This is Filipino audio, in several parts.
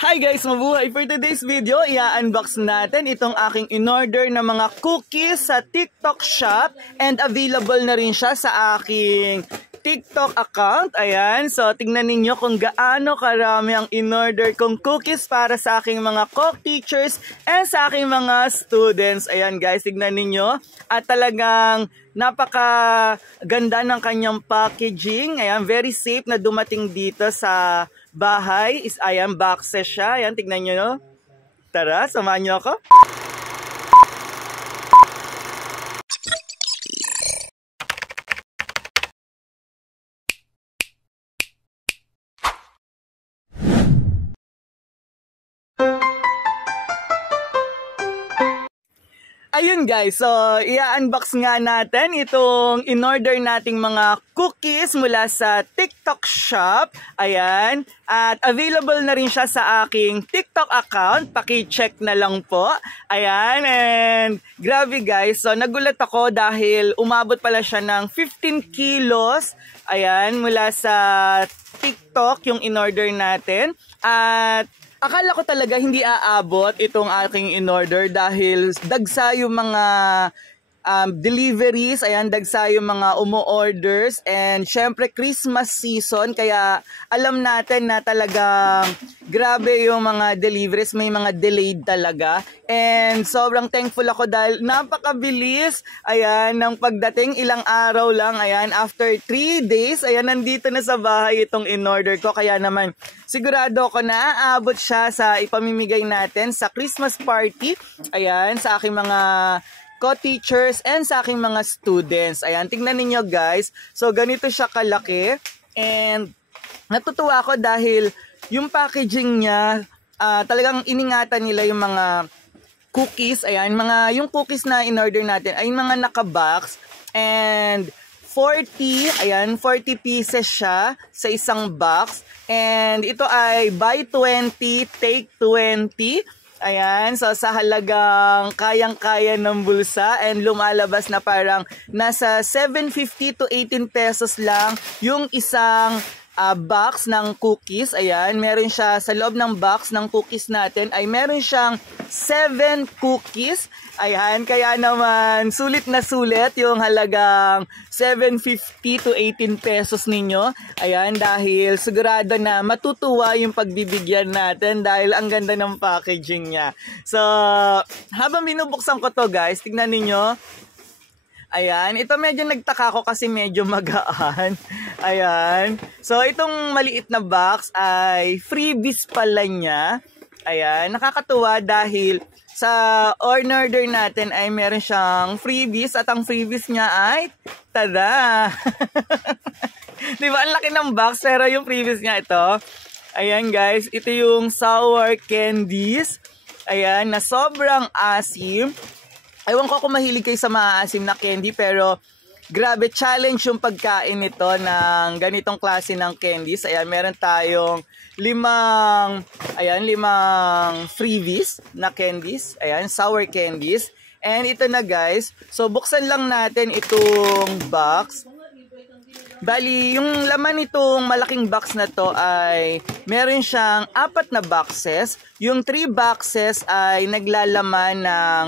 Hi guys! Mabuhay! For today's video, i-unbox natin itong aking in-order na mga cookies sa TikTok shop and available na rin siya sa aking TikTok account. Ayan, so tingnan ninyo kung gaano karami ang in-order kong cookies para sa aking mga co-teachers and sa aking mga students. Ayan guys, tingnan ninyo. At talagang napakaganda ng kanyang packaging. Ayan, very safe na dumating dito sa bahay. Ayan, boxes siya. Ayan, tignan nyo, no? Tara, samahan nyo ako. Ayun guys, so i-unbox nga natin itong in-order nating mga cookies mula sa TikTok shop. Ayan, at available na rin siya sa aking TikTok account. Paki-check na lang po. Ayan, and grabe guys, so nagulat ako dahil umabot pala siya ng 15 kilos. Ayan, mula sa TikTok yung in-order natin. At akala ko talaga hindi aabot itong aking in-order dahil dagsa yung mga deliveries, ayan, dagsa yung mga umo-orders, and syempre Christmas season, kaya alam natin na talagang grabe yung mga deliveries, may mga delayed talaga, and sobrang thankful ako dahil napakabilis, ayan, ng pagdating, ilang araw lang, ayan, after 3 days, ayan, nandito na sa bahay itong in-order ko, kaya naman sigurado ako na aabot siya sa ipamimigay natin sa Christmas party, ayan, sa aking mga co-teachers and sa aking mga students. Ayan, tingnan ninyo guys. So, ganito siya kalaki. And natutuwa ako dahil yung packaging niya, talagang iningatan nila yung mga cookies. Ayan, yung cookies na in-order natin ay mga naka-box. And 40, ayan, 40 pieces siya sa isang box. And ito ay buy 20, take 20. Ayan, so sa halagang kayang-kaya ng bulsa, and lumalabas na parang nasa 750 to 18 pesos lang yung isang box ng cookies. Ayan, meron siya sa loob ng box ng cookies natin ay meron siyang 7 cookies. Ayan, kaya naman sulit na sulit yung halagang 750 to 18 pesos ninyo. Ayan, dahil sigurado na matutuwa yung pagbibigyan natin dahil ang ganda ng packaging niya. So, habang binubuksan ko to guys, tignan ninyo. Ayan, ito medyo nagtaka ko kasi medyo magaan. Ayan. So, itong maliit na box ay freebies pala niya. Ayan, nakakatuwa dahil sa order natin ay meron siyang freebies at ang freebies niya ay tada! Diba, ang laki ng box pero yung freebies niya ito. Ayan guys, ito yung sour candies. Ayan, na sobrang asim. Ewan ko kung mahilig kayo sa maasim na candy, pero grabe, challenge yung pagkain nito ng ganitong klase ng candies. Ayan, meron tayong limang freebies na candies. Ayan, sour candies. And ito na guys, so buksan lang natin itong box. Bali, yung laman nitong malaking box na to ay meron siyang 4 na boxes. Yung 3 boxes ay naglalaman ng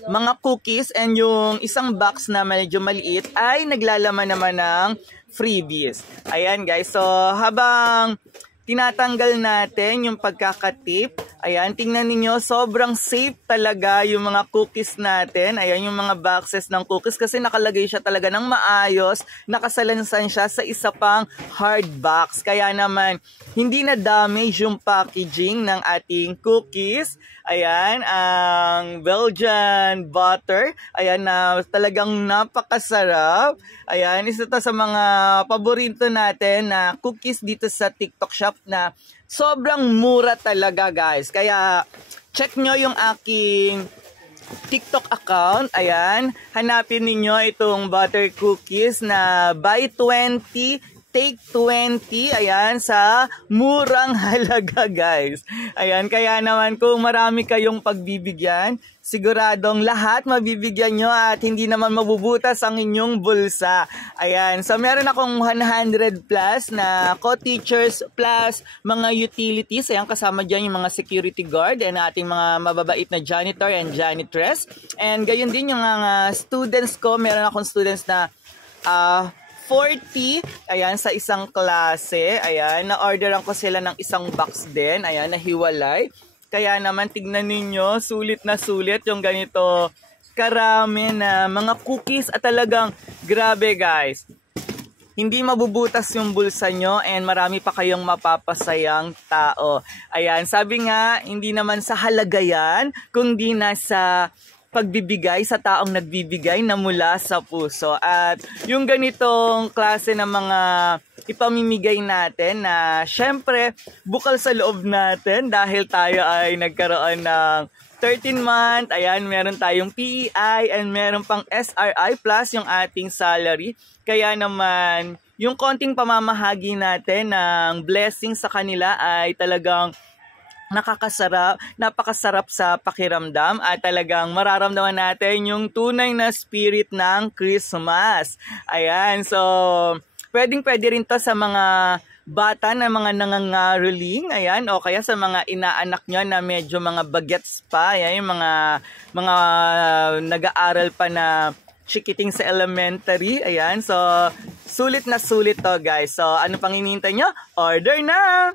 mga cookies, and yung isang box na medyo maliit ay naglalaman naman ng freebies. Ayan guys, so habang tinatanggal natin yung pagkakatip, ayan, tingnan niyo, sobrang safe talaga yung mga cookies natin. Ayan yung mga boxes ng cookies kasi nakalagay siya talaga ng maayos, nakasalansan siya sa isa pang hard box. Kaya naman, hindi na damage yung packaging ng ating cookies. Ayan, ang Belgian butter. Ayan, na talagang napakasarap. Ayan, isa to sa mga paborito natin na cookies dito sa TikTok shop na sobrang mura talaga guys. Kaya check nyo yung aking TikTok account. Ayan, hanapin ninyo itong butter cookies na buy 20, take 20, ayan, sa murang halaga guys. Ayan, kaya naman kung marami kayong pagbibigyan, siguradong lahat mabibigyan nyo at hindi naman mabubutas ang inyong bulsa. Ayan, so meron akong 100 plus na co-teachers plus mga utilities. Ayan, kasama dyan yung mga security guard and ating mga mababait na janitor and janitress. And gayon din yung mga students ko. Meron akong students na 40, ayan, sa isang klase. Ayan, na-orderan ko sila ng isang box din. Ayan, nahiwalay. Kaya naman tignan ninyo, sulit na sulit yung ganito karami na mga cookies at talagang grabe guys. Hindi mabubutas yung bulsa nyo and marami pa kayong mapapasayang tao. Ayan, sabi nga, hindi naman sa halaga yan, kundi nasa pagbibigay sa taong nagbibigay na mula sa puso. At yung ganitong klase ng mga ipamimigay natin na syempre bukal sa loob natin dahil tayo ay nagkaroon ng 13-month, ayan, meron tayong PEI and meron pang SRI plus yung ating salary. Kaya naman, yung konting pamamahagi natin ng blessing sa kanila ay talagang nakakasarap, napakasarap sa pakiramdam at talagang mararamdaman natin yung tunay na spirit ng Christmas. Ayan, so pwede rin to sa mga bata na mga nangangaroling, ayan, o kaya sa mga inaanak nyo na medyo mga bagets pa, ayan, yung mga nag-aaral pa na chikiting sa elementary, ayan, so sulit na sulit to guys. So ano pang hinihintay nyo? Order na!